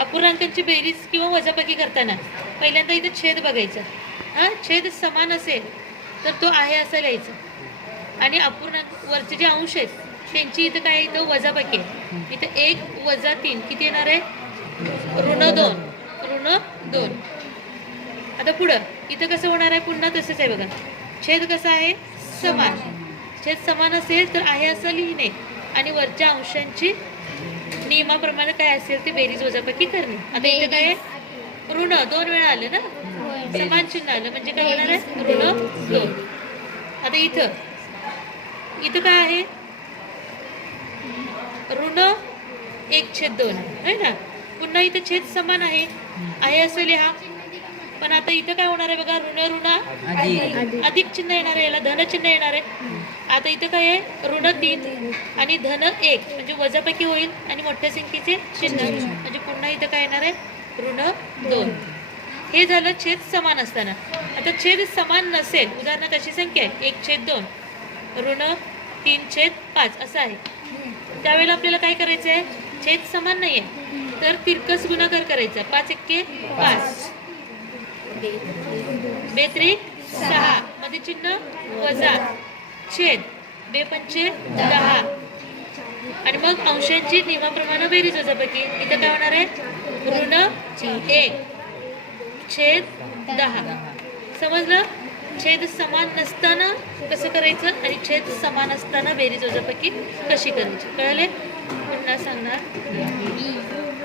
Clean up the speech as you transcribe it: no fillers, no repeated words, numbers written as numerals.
अपूर्णांकांची बेरीज किंवा वजाबाकी करताना पहिल्यांदा इथं छेद बघायचा. छेद समान असेल तर तो आहे असं लिहायचं. आणि अपूर्णांक वरचे जे अंश आहेत त्यांची इथं काय इथं वजाबाकी आहे. इथं 1 वजा 3 किती येणार आहे? ऋण 2. आता पुढं इथं कसं होणार आहे? पुन्हा तसंच आहे बघा. छेद कसा आहे? समान. छेद समान असेल तर आहे असं लिहिणे आणि वरच्या अंशांची नियमाप्रमाणे काय असेल ते बेरीज वजाबाकी करणे. आता इथं काय आहे? ऋण 2 वेळा आलं ना, समान चिन्ह आलं म्हणजे काय होणार आहे? ऋण 2. आता इथं काय आहे? ऋण 1/2 आहे ना. पुन्हा इथं छेद समान आहे असं लिहा. पण आता इथं काय होणार आहे बघा? ऋण अधिक चिन्ह येणार आहे, याला धन चिन्ह येणार आहे. आता इथं काय आहे? ऋण 3 आणि धन 1 म्हणजे वजाबाकी होईल आणि मोठ्या संख्येचे चिन्ह म्हणजे पुन्हा इथं काय येणार आहे? ऋण 2. हे झालं छेद समान असताना. आता छेद समान नसेल, उदाहरणार्थ अशी संख्या आहे 1/2 ऋण 3/5 असं आहे. त्यावेळेला आपल्याला काय करायचं आहे? छेद समान नाही आहे तर तिरकस गुणाकार करायचा. 5 एक्के 5, 2 6 मध्ये चिन्ह वजा, छेद 2 पंचे 10 आणि मग अंशांची नियमाप्रमाणे बेरीज वजाबाकी. इथं काय होणार आहे? ऋण 1/10. समजलं? छेद समान नसताना कसं करायचं आणि छेद समान असताना बेरीज वजाबाकी कशी करायची कळले? पुन्हा सांगणार.